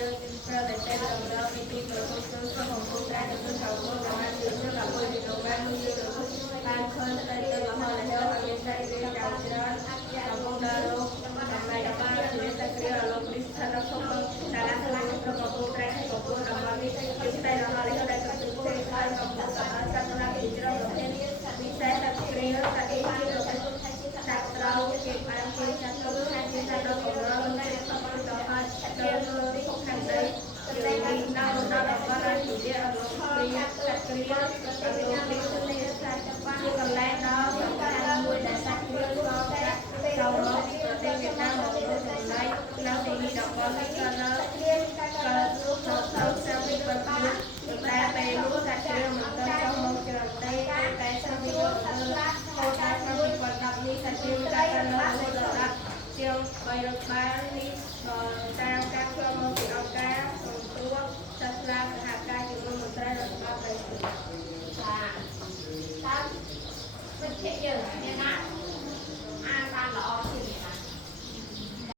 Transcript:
យើងត្រូវតែចេះរំលឹកពីទីប្រភពគឺក្នុងគោលការណ៍ទៅក្នុងគោលការណ៍យើងនឹងឲ្យពីក្នុងបានមួយយើងបានឃើញទៅទៅមកហើយឲ្យមានតែរៀនយ៉ាងច្រើនក្នុងគោលការណ៍លោកដើម្បីឲ្យបានរៀនតែគ្រាលោកគ្រីស្ទនៅក្នុងតារាសាលាក្នុងគោលការណ៍ឲ្យគោលដើម្បីនេះយើងតែរហូតដល់តែទៅទៅហើយក្នុងសាលាគេច្រើនប្រភេទពិសេសតែគ្រាតែគេជាលោកចាក់ត្រូវគេបានគេចាក់ទៅហើយគេតែដល់កម្រិតតែសម្រាប់ដល់ហើយចូលទីខាងដីគេមានដល់ដល់បានជាវាអរលោកគ្រាចាក់គ្រាអរលោកគ្រាទៅនេះតែបានជាកន្លែងដល់សំខាន់មួយដែលសាច់គ្រាក៏ចូលមកប្រទេសវៀតណាមមកទៅចំណៃនៅទីនេះដល់គាត់ក៏នៅក៏ទៅតាមពីបន្តតែពេលនោះតែគ្រាមិនទៅចូលមកច្រើនទេតែសាច់គ្រាទៅហូតដល់ពីបន្តនេះសាច់គ្រាតែទៅនៅដល់ជាង300បាននេះតាមការចូលមកពីអង្គការសង្គ្រោះសាស្ត្រាសហការជាមួយមន្ត្រីរដ្ឋបាលប្រទេសចាតាមវិទ្យាយើងមានណាអានបានល្អជាង